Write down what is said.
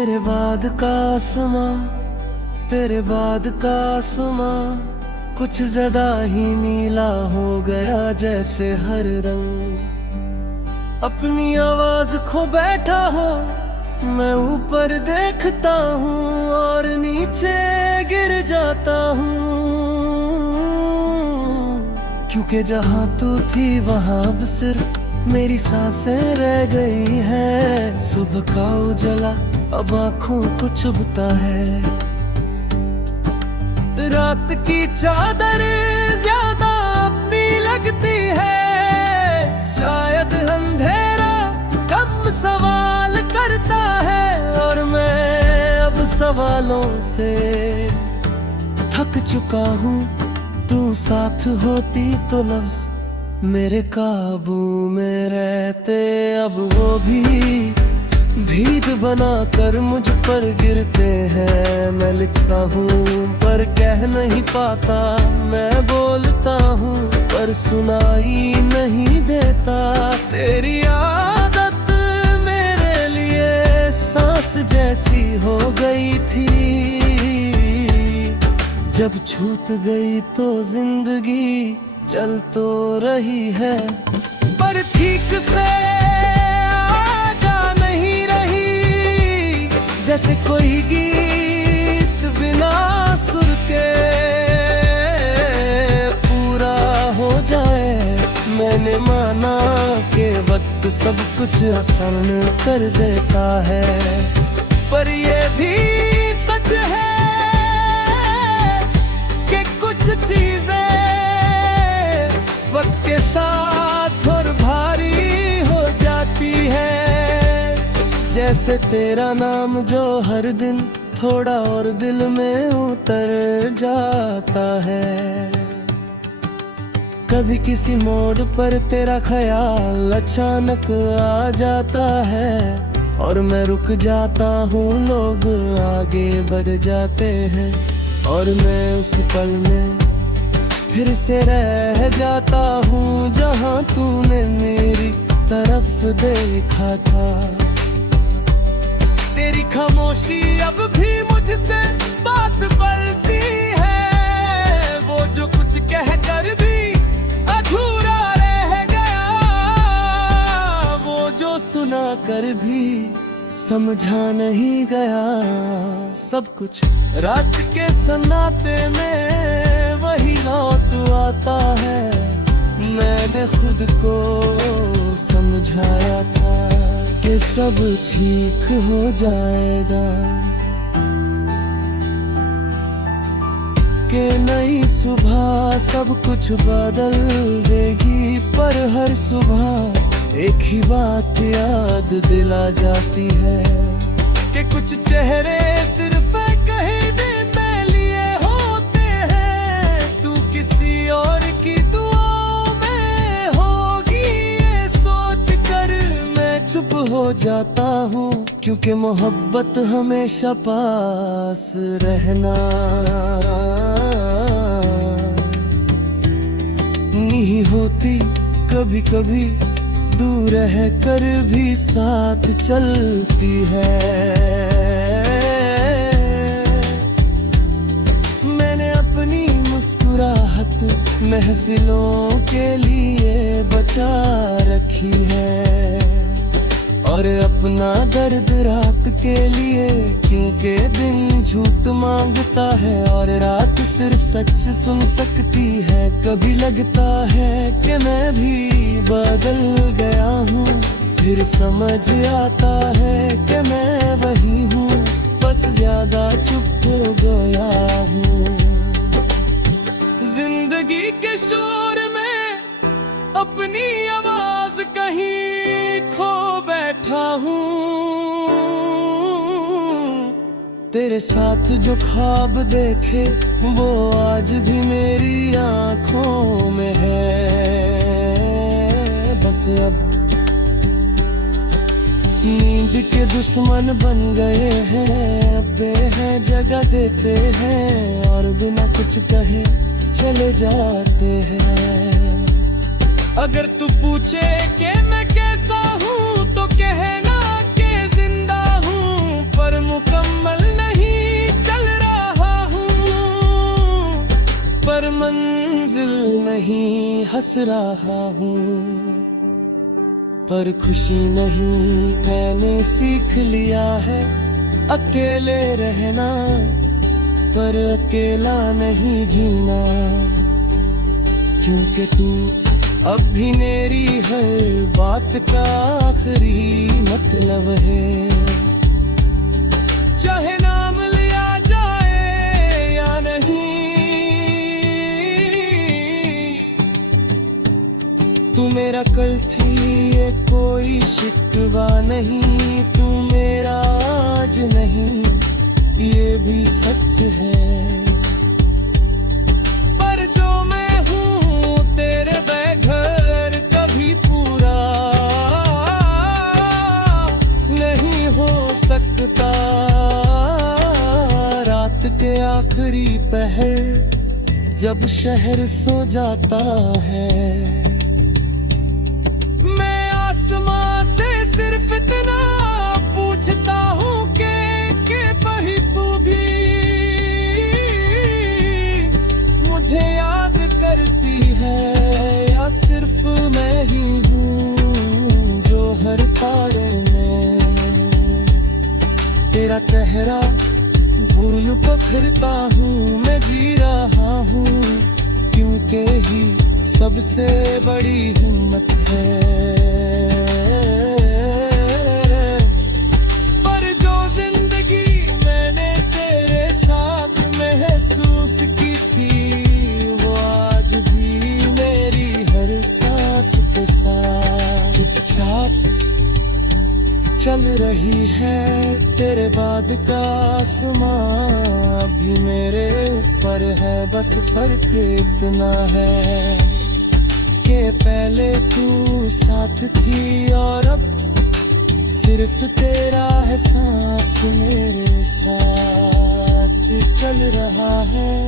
तेरे बाद का आसमां, तेरे बाद का आसमां कुछ ज्यादा ही नीला हो गया, जैसे हर रंग अपनी आवाज खो बैठा हो। मैं ऊपर देखता हूँ और नीचे गिर जाता हूँ, क्योंकि जहाँ तू थी वहाँ अब सिर्फ मेरी सांसें रह गई हैं। सुबह का उजला अब आँखों को चुभता है, रात की चादर ज्यादा अपनी लगती है। शायद अंधेरा कम सवाल करता है, और मैं अब सवालों से थक चुका हूँ। तू साथ होती तो लफ्ज मेरे काबू में रहते, अब वो भी भीड़ बनाकर मुझ पर गिरते हैं। मैं लिखता हूँ पर कह नहीं पाता, मैं बोलता हूँ पर सुनाई नहीं देता। तेरी आदत मेरे लिए सांस जैसी हो गई थी, जब छूट गई तो जिंदगी चल तो रही है, पर ठीक से आजा नहीं रही। जैसे कोई गीत बिना सुर के पूरा हो जाए। मैंने माना कि वक्त सब कुछ आसान कर देता है, पर ये भी सच है कि कुछ चीजें वक्त के साथ और भारी हो जाती है। जैसे तेरा नाम जो हर दिन थोड़ा और दिल में उतर जाता है। कभी किसी मोड़ पर तेरा ख्याल अचानक आ जाता है, और मैं रुक जाता हूँ, लोग आगे बढ़ जाते हैं, और मैं उस पल में फिर से रह जाता हूँ जहाँ तूने मेरी तरफ देखा था। तेरी खामोशी अब भी मुझसे बात बोलती है, वो जो कुछ कह कर भी अधूरा रह गया, वो जो सुना कर भी समझा नहीं गया। सब कुछ रात के सन्नाटे में वही लौट आता है। मैंने खुद को समझाया था कि सब ठीक हो जाएगा, कि नई सुबह सब कुछ बदल देगी। पर हर सुबह एक ही बात याद दिला जाती है कि कुछ चेहरे सिर्फ कहीं में लिए होते हैं। तू किसी और की दुआओं में होगी, ये सोच कर मैं चुप हो जाता हूँ, क्योंकि मोहब्बत हमेशा पास रहना नहीं होती। कभी कभी दूर रह कर भी साथ चलती है। मैंने अपनी मुस्कुराहट महफिलों के लिए बचा रखी है, और अपना दर्द रात के लिए, क्योंकि दिन झूठ मांगता है और रात सिर्फ सच सुन सकती है। कभी लगता है कि मैं भी बदल गया हूँ, फिर समझ आता है कि मैं वही हूँ, बस ज्यादा चुप हो गया हूँ। जिंदगी के शोर में अपनी आवाज कहीं खो बैठा हूँ। तेरे साथ जो ख्वाब देखे वो आज भी मेरी आँखों में है। बस अब नींद के दुश्मन बन गए हैं, अब हैं जगह देते हैं और बिना कुछ कहे चले जाते हैं। अगर तू पूछे कि मैं कैसा हूँ तो कहना कि जिंदा हूँ, पर हंस रहा हूँ, पर खुशी नहीं मैंने सीख लिया है अकेले रहना, पर अकेला नहीं जीना, क्योंकि तू अब भी मेरी हर बात का आखिरी मतलब है। चाहे नाम लिया जाए या नहीं, तू मेरा कल थी ये कोई शिकवा नहीं, तू मेरा आज नहीं ये भी सच है। पर जो मैं हूँ तेरे बगैर कभी पूरा नहीं हो सकता। रात के आखिरी पहर जब शहर सो जाता है, मैं आसमां से सिर्फ इतना पूछता हूँ कि परी तू भी मुझे याद करती है, या सिर्फ मैं ही हूँ जो हर तारे में तेरा चेहरा भूल को फिरता हूँ। मैं जी रहा हूँ क्योंकि ही सबसे बड़ी हिम्मत है। पर जो जिंदगी मैंने तेरे साथ महसूस की थी, वो आज भी मेरी हर सांस के साथ चुपचाप चल रही है। तेरे बाद का आसमां अभी मेरे ऊपर है, बस फर्क इतना है कि पहले तू साथ थी और अब सिर्फ तेरा है सांस मेरे साथ चल रहा है।